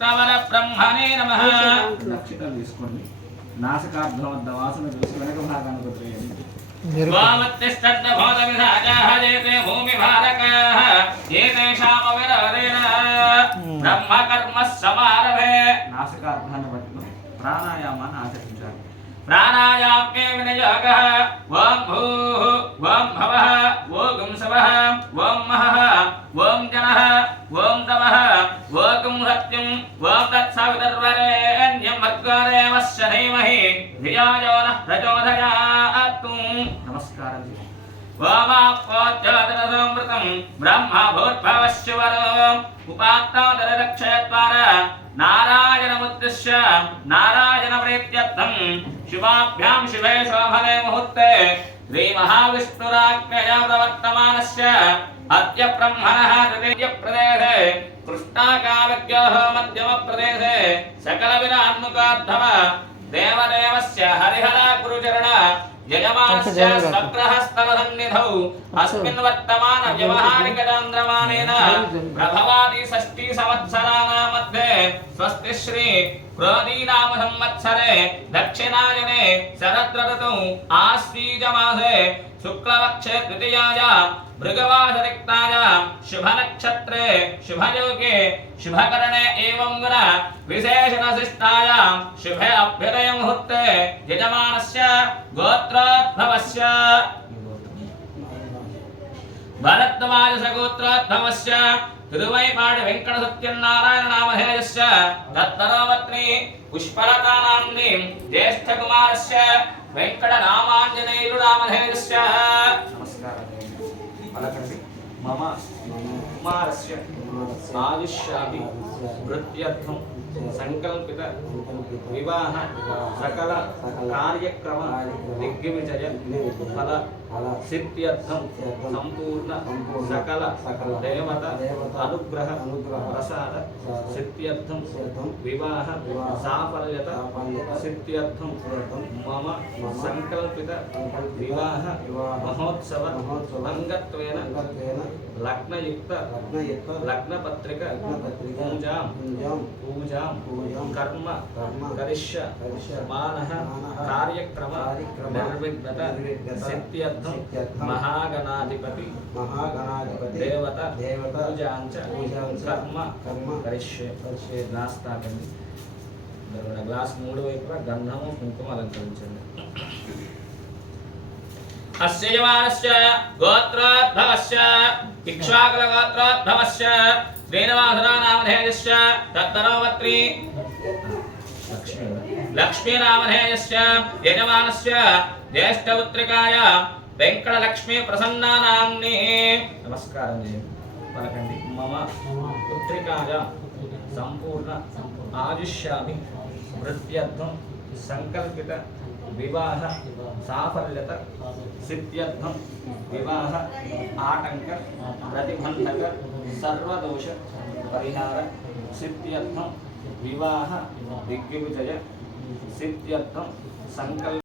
కృష్ణవర బ్రహ్మణే నమః. దక్షిణం తీసుకోండి. నాసికార్థం వద్ద వాసన చూసి వెనక భాగాన్ని వదిలేయండి. నాసికార్థాన్ని బట్టి ప్రాణాయామాన్ని ఆచరించాలి. ప్రాణాయామే వినియోగః. ఓం భూః ఓం భవః ఓం శవః ఓం మహః ఓం జనః ఓం తమః ఓం సత్యం ఓం తత్సవితుర్వరేణ్యం భర్గో దేవస్య ధీమహి ధియో యో నః ప్రచోదయాత్. నమస్కారం. ఓమాపోజ్యోతిరసమృతం బ్రహ్మ భూర్భవస్య వరం ఉపాత్తాదరక్షయత్వార నారాయణముద్దిశ్య నారాయణ ప్రీత్యర్థం శివాభ్యాం శివే శోభనే ముహూర్తే శ్రీ మహావిష్ణురాజ్ఞయా ప్రవర్తమానస్య అద్య బ్రహ్మణః తృతీయ ప్రదేశే కృష్ణాకాలజ్ఞోః మధ్యమ ప్రదేశే సకల విరాన్ముఖార్థవ దేవదేవస్య హరిహర గురుచరణ యజమానస్య స్వగ్రహస్థలసన్నిధౌ అస్మిన్ వర్తమాన వ్యవహారిక చాంద్రమానేన ప్రభవాది షష్ఠీ సంవత్సరాణాం మధ్యే స్వస్తి శ్రీ క్రోధీనామ సంవత్సరే దక్షిణాయనే శరదృతౌ ఆశ్వీజమాసే శుక్లపక్షే తృతీయాయాం భృగవాసరిక్తాయాం శుభనక్షత్రే శుభయోగే శుభకరణే ఏవం గుణ విశేషణశిష్టాయాం శుభే అభ్యుదయ ముహూర్తే యజమానస్య గోత్రోద్భవస్య భరద్వాజ గోత్రోద్భవస్య తిరువైపాడి వెంకట సత్యనారాయణ నామధేయస్య దత్తరావత్ని పుష్పలతా నామ్ని జ్యేష్ఠ కుమారస్య వెంకట రామాంజనేయులు నామధేయస్య. నమస్కారం. పలకండి. మమ కుమారస్య ఆయుష్యాభి వృత్త్యర్థం సంకల్పిత వివాహ సకల కార్యక్రమ దిగ్విజయ ఫల సిద్ధ్యర్థం సంపూర్ణ సకల దేవత అనుగ్రహ ప్రసాద సిద్ధ్యర్థం వివాహ సాఫల్యత సిద్ధ్యర్థం మమ సంకల్పిత వివాహ మహోత్సవ అంగత్వేన లగ్నయుక్త లగ్నపత్రిక పూజాం కర్మ కరిష్యామః కార్యక్రమ నిర్విఘ్నత సిద్ధ్యర్థం మహాగణాధిపతి దేవత పూజాంచ కర్మ కరిష్యే. నాస్తాకండి. గ్లాస్ మూడు వైపులా గంధము కుంకుమ అలంకరించండి. అస్య యజమానస్య గోత్రోద్భవస్య ఇక్ష్వాకుల గోత్రోద్భవస్య శ్రీనివాసరావు నామధేయస్య తత్తనోవత్రి లక్ష్మీ నామధేయస్య యజమానస్య జ్యేష్ఠపుత్రికాయ వెంకటలక్ష్మీ ప్రసన్నా నామ్ని. నమస్కారం చేయండి. పలకండి. మమ పుత్రికాయ సంపూర్ణ ఆయుష్యామి వృత్త్యర్థం సంకల్పిత వివాహ సాఫల్యత సిద్ధ్యర్థం వివాహ ఆటంక ప్రతిబంధక సర్వదోష పరిహార సిద్ధ్యర్థం వివాహ దిగ్విజయ సిద్ధ్యర్థం సంకల్ప